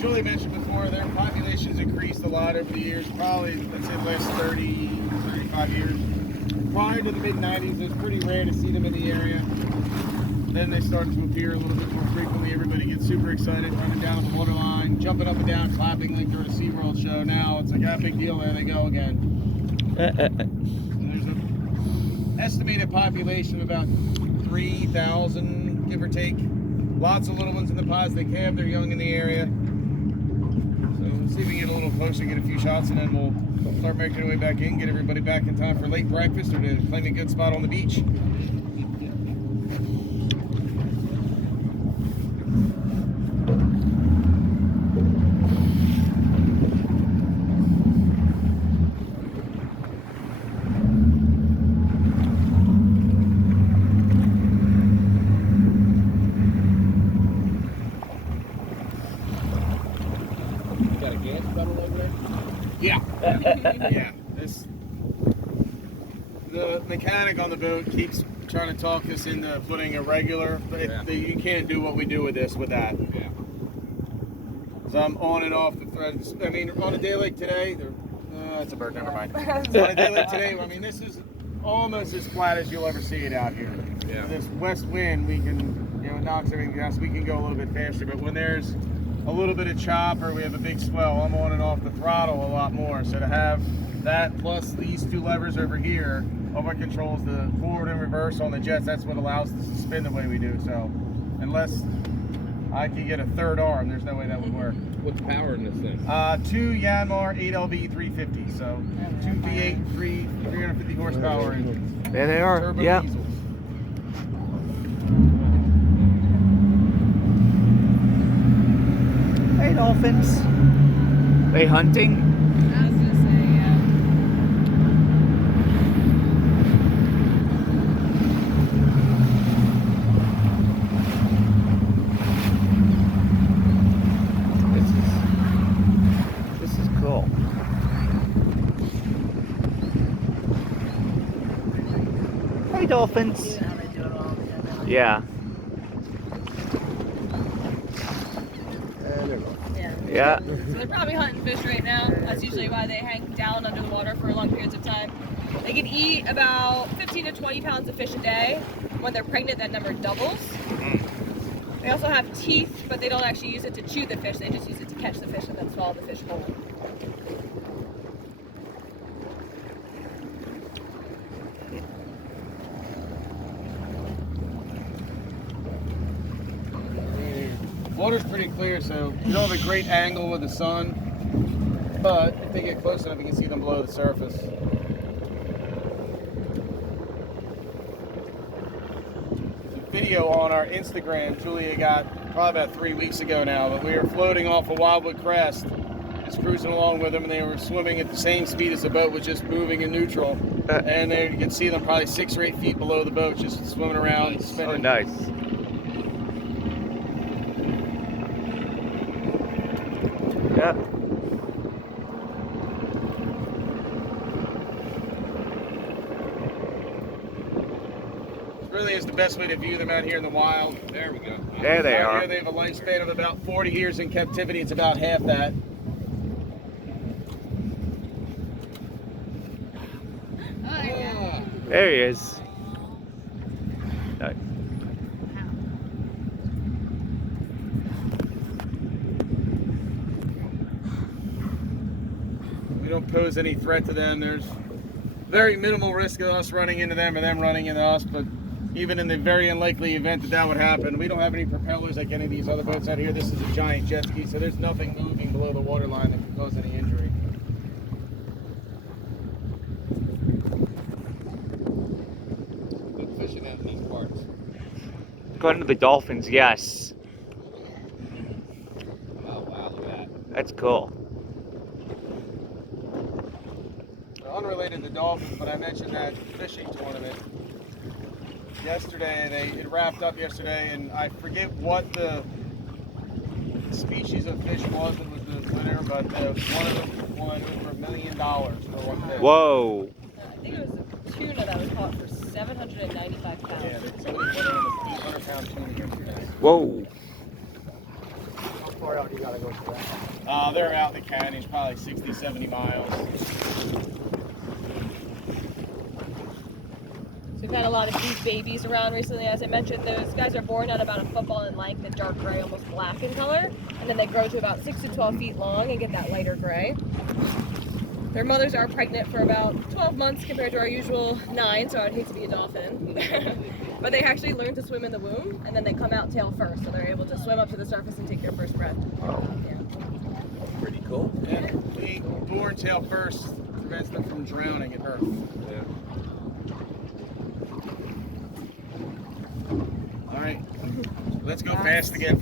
Julie mentioned before, their population's increased a lot over the years, probably, let's say, the last 30, 35 years. Prior to the mid-90s, it was pretty rare to see them in the area. Then they started to appear a little bit more frequently. Everybody gets super excited, running down the water line, jumping up and down, clapping like they're at a SeaWorld show. Now it's like, big deal, there they go again. There's an estimated population of about 3,000, give or take. Lots of little ones in the pods. They calve their young in the area. So we'll see if we can get a little closer, get a few shots, and then we'll start making our way back in, get everybody back in time for late breakfast or to claim a good spot on the beach. Yeah. Yeah. The mechanic on the boat keeps trying to talk us into putting a regular, but you can't do what we do with this with that. Yeah. So I'm on and off the threads. I mean, on a day like today, it's a bird, never mind. On a day like today, I mean, this is almost as flat as you'll ever see it out here. Yeah. With this west wind, we can, it knocks everything down, so we can go a little bit faster, but when there's a little bit of chop or we have a big swell, I'm on and off the throttle a lot more. So to have that plus these two levers over here, what controls the forward and reverse on the jets, that's what allows us to spin the way we do. So unless I can get a third arm, there's no way that would work. What's the power in this thing? 2 Yanmar 8LV 350, so 2 V8, 350 horsepower. And there they are. Turbo Yep. diesels. Hey, Dolphins. They hunting? I was gonna say, yeah. This is cool. Hey, Dolphins. Yeah. Yeah. So they're probably hunting fish right now. That's usually why they hang down under the water for long periods of time. They can eat about 15 to 20 pounds of fish a day. When they're pregnant, that number doubles. They also have teeth, but they don't actually use it to chew the fish. They just use it to catch the fish and then swallow the fish whole. Water's pretty clear, so you don't have a great angle with the sun, but if they get close enough, you can see them below the surface. The video on our Instagram, Julia got probably about 3 weeks ago now, but we were floating off a Wildwood Crest, just cruising along with them, and they were swimming at the same speed as the boat was just moving in neutral. And there you can see them probably 6 or 8 feet below the boat, just swimming around, spinning. Oh, nice. Yeah. Really is the best way to view them out here in the wild. There we go. There they Out are. here they have a lifespan of about 40 years in captivity. It's about half that. Oh, yeah. There he is. Nice. We don't pose any threat to them. There's very minimal risk of us running into them or them running into us, but even in the very unlikely event that that would happen, we don't have any propellers like any of these other boats out here. This is a giant jet ski, so there's nothing moving below the waterline that could cause any injury. Good fishing out in these parts. According to the Dolphins, yes. Oh, wow, look at that. That's cool. Unrelated to Dolphins, but I mentioned that fishing tournament yesterday. It wrapped up yesterday, and I forget what the species of fish was that was the winner, but one of them won over $1 million for one fish. Whoa. I think it was a tuna that was caught for 795 pounds. Yeah, somebody put in an 800-pound tuna yesterday. Whoa. How far far out you gotta go for that? They're out in the canyons, probably 60, 70 miles. So we've had a lot of these babies around recently. As I mentioned, those guys are born at about a football in length and dark gray, almost black in color. And then they grow to about 6 to 12 feet long and get that lighter gray. Their mothers are pregnant for about 12 months compared to our usual 9, so I'd hate to be a dolphin. But they actually learn to swim in the womb, and then they come out tail first, so they're able to swim up to the surface and take their first breath. Yeah. Pretty cool. Yeah, being born tail first prevents them from drowning at birth. Yeah. All right, let's go fast again.